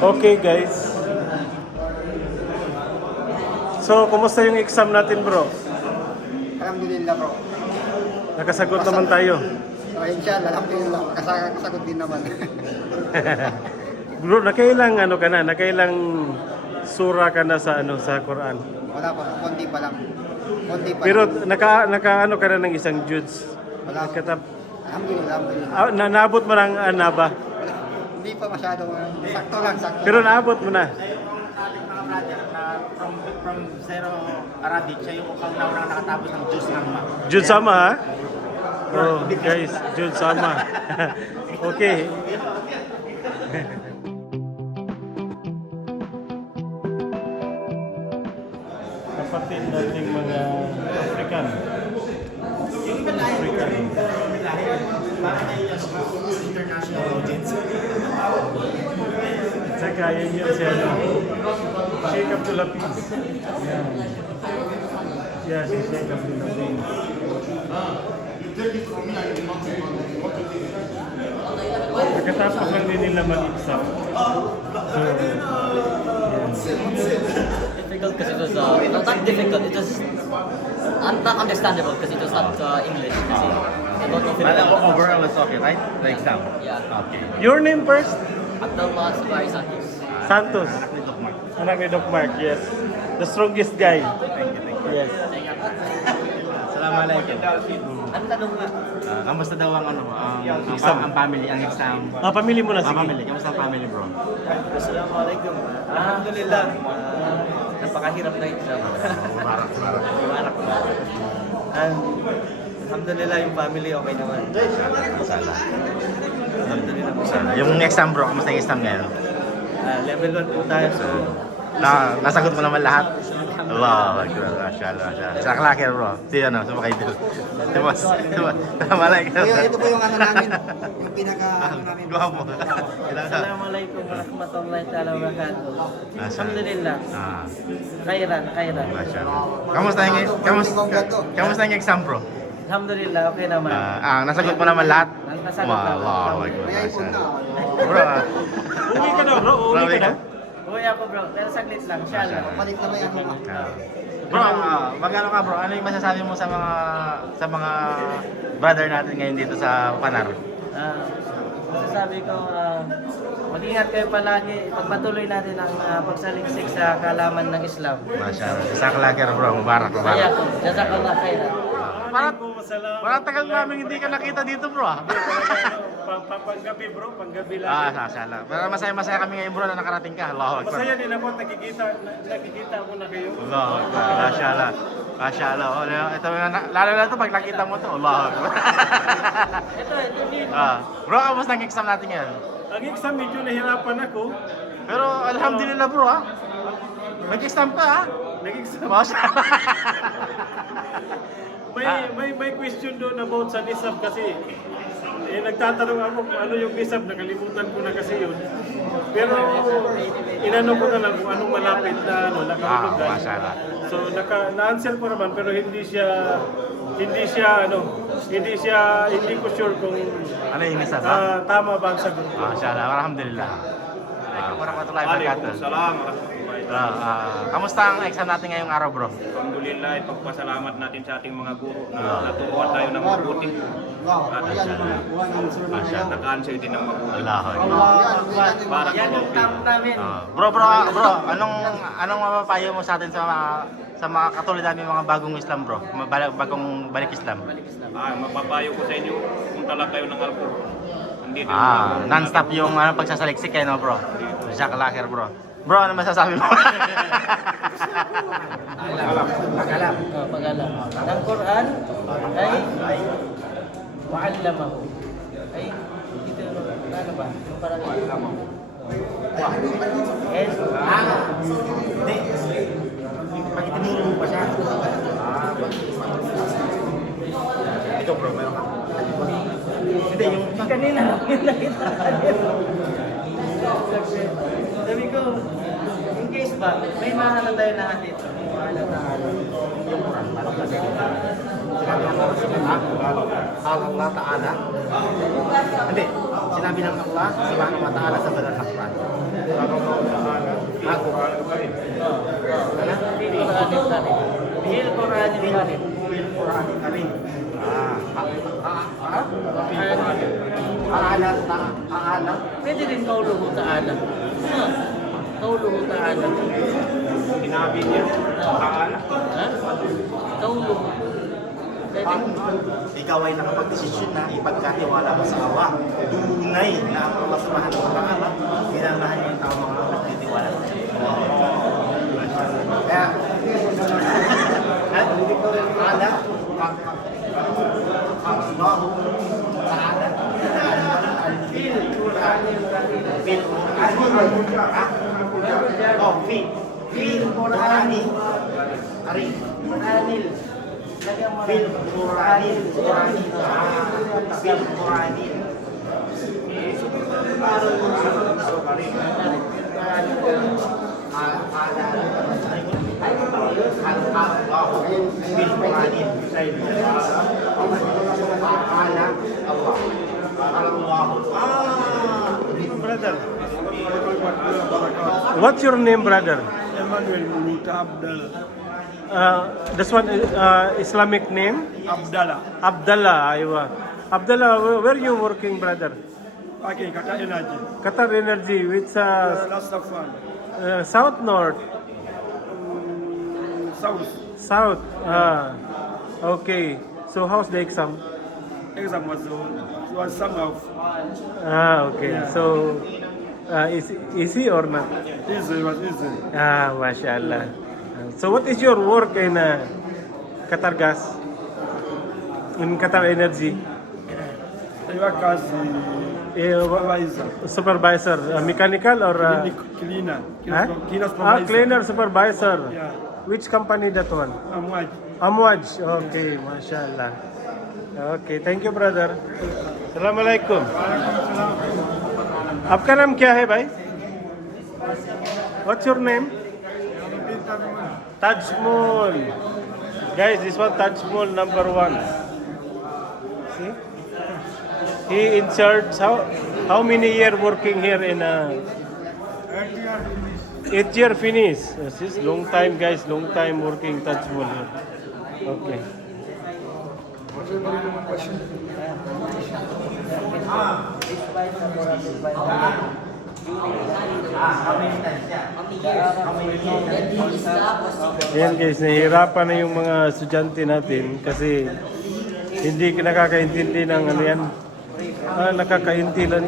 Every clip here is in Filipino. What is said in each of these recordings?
Okay guys. So, kumusta yung exam natin bro? Alhamdulillah bro. Nakasagot naman tayo. So, inshallah, alhamdulillah. Kasagot din naman. Bro, nakailang ano ka na? Nakailang sura ka na sa ano sa Quran? Wala pa, konti pa lang. Konti pa Pero lang. naka ano ka na ng isang judge? Wala pa. Nakatab Alhamdulillah, alhamdulillah. naabot mo ng anaba. Wala. Hindi pa masyado. Sakto lang, sakto. Pero naabot mo na. From zero Arabic, siya yung kauna-unang nakatapos ng Diyos Amma. Jude sama ha? Oh, guys, Jude sama. Okay. Kapatid nating mga African. International audience. Saka yun yun si ano. Sheikh Abdul Hafiz. Yan. Yeah, si Sheikh Abdul Hafiz. Pagkatapos lang din nila mag-exam. So, yan. Difficult because it was no, not difficult. It was not understandable because it was not English. Kasi I don't know But overall, it's okay, right? The exam. Yeah. Okay. Your name first? Abdul Mahal Sabari Santos. Santos. Anak ni Doc Mark, yes. The strongest guy. Yes. Assalamualaikum. Ano tanong nga? Kamusta daw ang ano, Exam. ang family, ang exam? Pamili mo na, Ang sige. family, kamusta ang family, bro? Assalamualaikum. Alhamdulillah. Napakahirap na exam. Marak. And alhamdulillah yung family okay naman. Alhamdulillah po sana. Yung exam, bro, kamusta yung exam ngayon? Level 1 po tayo so Nasagot mo naman lahat? Allah, masyaallah. Sa Kalakir, bro. Di ano, sumakay din. Dimas. Malay ka. Kaya ito po yung ano namin. Yung pinaka ano namin. Guwapo. Assalamualaikum warahmatullahi taala wabarakatuh. Alhamdulillah. Khairan. Masyaallah. Kamusta yung exam, bro? Alhamdulillah okay naman. Nasagot mo naman lahat? Nasagot na. Allah, Kaya ipon na. bro. Uwi ka na bro, uwi ka na. Uwi ako bro, pero saglit lang, inshallah. Balik na may ano na. Bro, magano ka bro? Ano yung masasabi mo sa mga brother natin ngayon dito sa Panar? Masasabi ko, mag-ingat kayo palagi. Ipagpatuloy natin ang pagsaliksik sa kaalaman ng Islam. Masyaallah. Sa Kalakir, bro. Mubarak. Kaya, jazakallah khairan. Parang tagal namin hindi ka nakita dito, bro. Panggabi bro, panggabi lang. Mashallah. Pero masaya-masaya kami ngayon, bro, na nakarating ka. Allahu Akbar. Masaya din ako, nakikita ko na kayo. Allahu Akbar. Masyaallah. Masyaallah. Ito, lalo na ito pag nakita mo to. Allahu Akbar. Ito din. Bro, kamusta ang exam natin ngayon? Ang exam medyo nahirapan ako. Pero alhamdulillah, bro, ha? Nag-exam ka, ha? Nag-exam. Masyaallah. May question doon about sa nisab kasi. Nagtatanong ako kung ano yung nisab, nakalimutan ko na kasi yun. Pero inano ko na lang kung anong malapit na nakalulugan. Masyaallah. So na-answer ko naman pero hindi ko sure kung Ano yung isa, ha? tama ba ang sagot ko. Masyaallah. Alhamdulillah. Warahmatullahi wabarakatuh. Salam. Kamusta ang exam natin ngayong araw, bro? Alhamdulillah, ipagpasalamat natin sa ating mga guro na naturuan tayo ng mabuti. At naka-answer din ng mabuti. Para Yan yung top namin. Bro, anong mapapayo mo sa atin sa mga katulad namin mga bagong Islam, bro? Bagong balik Islam. Mapapayo ko sa inyo, punta lang kayo ng Al-Quran. Hindi din Non-stop yung pagsasaliksik kayo, no, bro? Sa Kalakir, bro. Bro, ano masasabi mo? Pag-alam. Ang Quran ay wa'allamahu. Ay, dito, ano ba? Yung parang yes. Hindi. Pag itinuro mo pa siya. Ito, bro, meron ka. Hindi, yung Kanina, yung nakita sabi ko, in case ba, may mahala tayo na hatid. Mahala tayo. yung Quran, parang kasi Allah Ta'ala. Hindi, sinabi ng Allah, subhanahu wa ta'ala sa banal na Quran. Karin. Pwede din kauluho taanan. Kauluho taanan. Sinabi niya, paala. Ha? Kauluho. Pwede. Ikaw ay nakapag-desisyon na ipagkatiwala mo sa Allah. Tunay na ang masamahan ng pangalan. Ginanahan niya yung tao mga nagtitiwala. Kaya, ala, Allah Ta'ala fil Qur'ani ari fil Qur'ani fil Qur'ani Brother. What's your name, brother? Emmanuel Muta Abdallah. This one Islamic name? Abdallah. Abdallah, aywa. Abdallah, where you working, brother? Okay, kata energy. Qatar Energy, which Last of one. South, North, South. South. Okay. So how's the exam? Exam was somehow Okay. Yeah. So is easy or not? easy. Was easy. Mashallah. So what is your work in Qatar Gas? In Qatar Energy? I work as supervisor. Supervisor, mechanical or Cleaner. huh? Cleaner supervisor. Cleaner supervisor. Yeah. Which company that one? Amwaj. Amwaj. Okay, mashallah. Okay, thank you brother. Assalamualaikum. आपका नाम क्या है भाई? What's your name? Tajmul. Guys, this one Tajmul number 1. See? He in charge. How many year working here in 8 year finish. This is long time guys, long time working Tajmul here. Okay. Ayan guys, nahihirapan na yung mga estudyante natin kasi hindi nakakaintindi ng ano yan.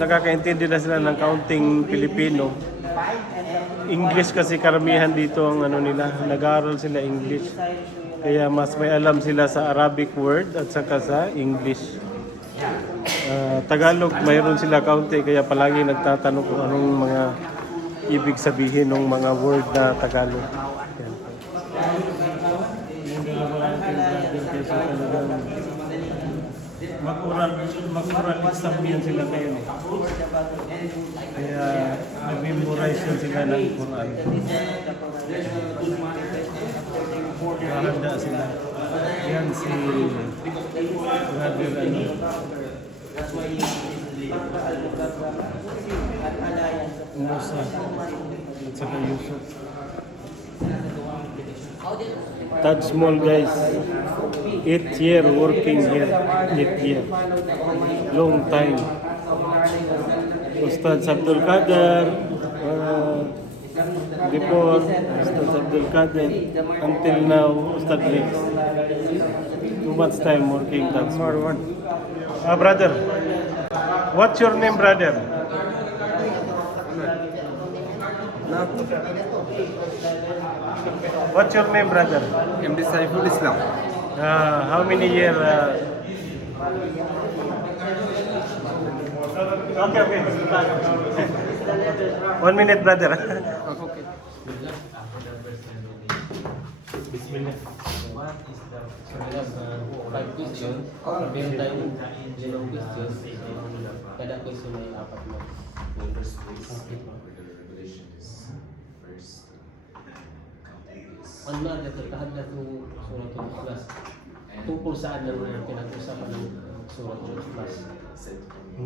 Nakakaintindi na sila ng kaunting Pilipino. English kasi karamihan dito ang ano nila, nag-aaral sila English. Kaya mas may alam sila sa Arabic word at saka sa English. Tagalog, mayroon sila kaunti kaya palagi nagtatanong kung anong mga ibig sabihin ng mga word na Tagalog. Yan. Mag-oral exam yan sila kayo. Kaya nag-memorize yan sila ng Quran. Mahanda sila. Yan si brother ano. Musa at saka Yusuf. Taj Small guys, 8 year working here, 8 year, long time. Ustaz Abdul Qadir, before Ustaz Abdul Qadir, until now Ustaz Lex. Too much time working Taj Small. Brother, what's your name, brother? What's your name, brother? MD Saiful Islam. How many years? Okay. 1 minute, brother. Okay. Bismillah. Five questions, meron tayong 0 questions. Kada question ay 4 na. Ang mga tahadlath ng Suratul Ikhlas. Tungkol saan lang na pinag-usapan ng Suratul Ikhlas?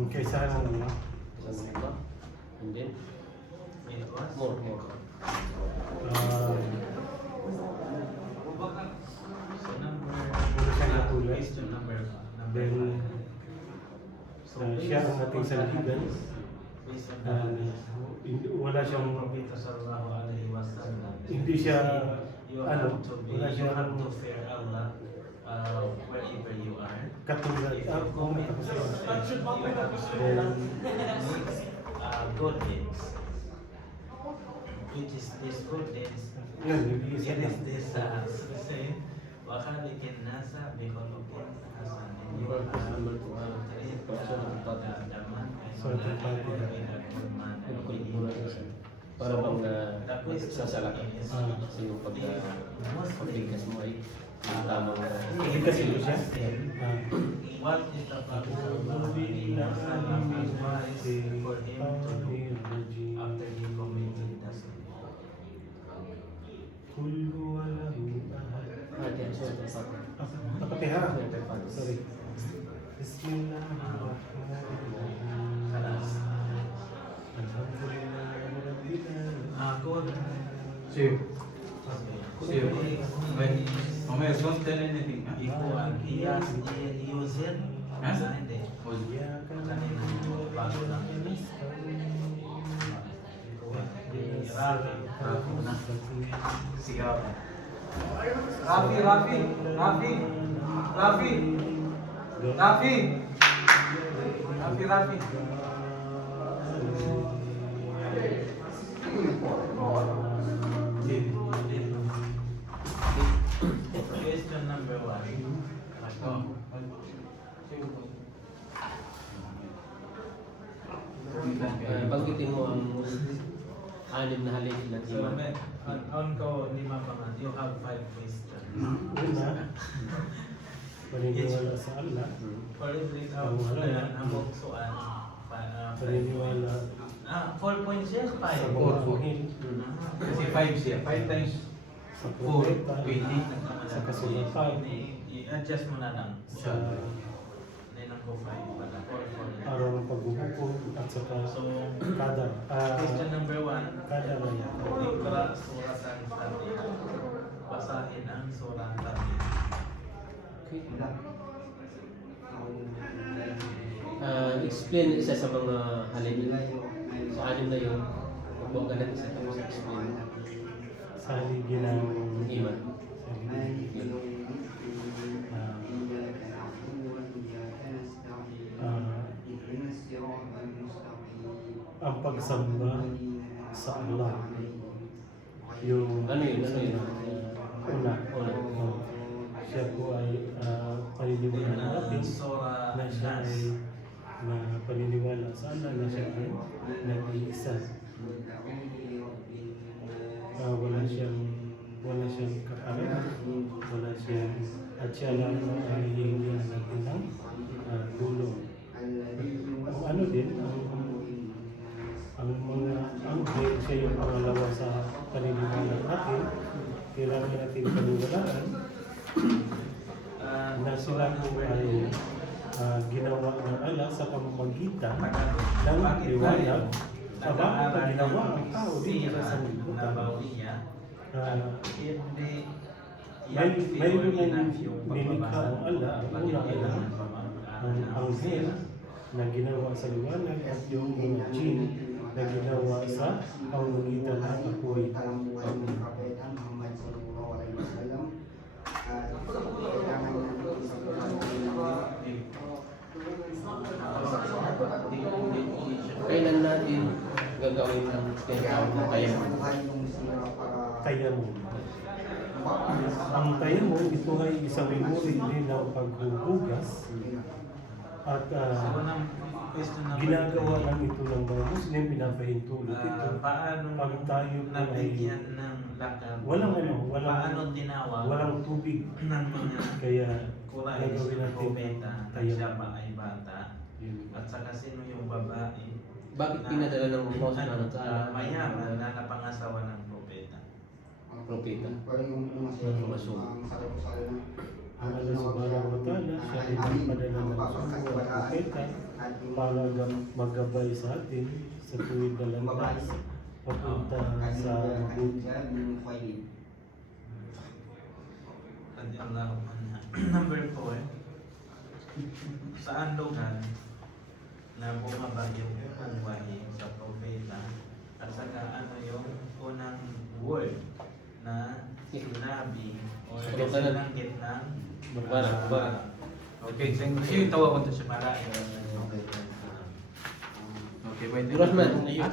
Okay, saan ang ano? Sa mga and then more. Uh, Then, siya ang ating sandigan. Wala siyang, hindi siya, wala siyang katulad ako. Good deeds. Which is this good deeds? Yun, hindi It siya. is this say, wakalikin nasa bikolokin hasan Number 2, surat Al-Fatihah. Surat Al-Fatihah. Para bang sasalakan sa iyong pagbigkas mo ay tamang Hindi kasi ito siya. What is the purpose of Muhammad advice for him to do after he committed the sin? Kullu walahu ahad. Fatihah, surat Al-Fatihah. Al-Fatihah. Sorry. Bismillahirrahmanirrahim. Alhamdulillahi rabbil alamin. Good. Don't tell anything. He has used it. Hindi. Iyyaka Kanina yung bago lang. Sigaw. Question number 1. Banggitin mo ang 6 na halin ng So, iman. on ko 5 pa man. You have 5 questions. Una, paniniwala sa Allah. For every amok suan. Paniniwala 4 points yes, sa 5. mga buhin. Kasi 5 siya. 5 times Sa propeta. 20. Sa kasulatan. I-adjust mo na lang. Sa Ninang ko 5 pala. 4. araw ng paghuhukom at saka So, kadar. question number 1. Kadar na yan. Ikra surat Al-Fatihah. Basahin ang surat Al-Fatihah. Explain isa sa mga halin. Sa 6 na yun, magbuwag ka ng isa tapos explain Sa haligi ng iman. Sa haligi. Ang pagsamba sa Allah. Yung Ano yun? una. Siya po ay paniniwala natin Surah na siya Nas. ay na paniniwala sa Allah na siya ay nag-iisa. Wala siyang kapareha, wala siyang at siya lang ay hihingin natin ng tulong. Ang ano din, ang mga anghel, siya yung pangalawa sa paniniwala natin, kailangan natin paniwalaan na sila po ay ginawa ng Allah sa pamamagitan ng liwanag. Aba, ang ginawa ang tao din sa sanlibutan. Mayroon ng nilikha ang Allah, ang unang Allah, ang anghel na ginawa sa liwanag at yung mga jinn na ginawa sa pamamagitan ng apoy. Kailan natin gagawin ang tinatawag na kaya? Tayamum. Ang tayamum, ito ay isang memori din ng paghuhugas at ginagawa lang ito ng mga Muslim, pinapahintulot ito. Paano Pag tayo po ay nabigyan ng lakad? Paano tinawag walang tubig. ng mga Kaya Quraysh gagawin na natin propeta na tayamum. siya pa ay bata? At saka sino yung babae Bakit pinadala ng Allah subhanahu wa ta'ala? mayaman na napangasawa ng propeta? Propeta. Ang Allah subhanahu wa ta'ala, siya ay nagpadala ng sugo at propeta para maggabay sa atin sa tuwid na landas papunta sa mabuti. Radiallahu anha. Number 4. saan lugar na bumaba yung pagwahi sa propeta at saka ano yung unang word na sinabi o sinanggit ng Barak. okay, sige, tawa ko to siya para Okay, wait. Rosman, ayun.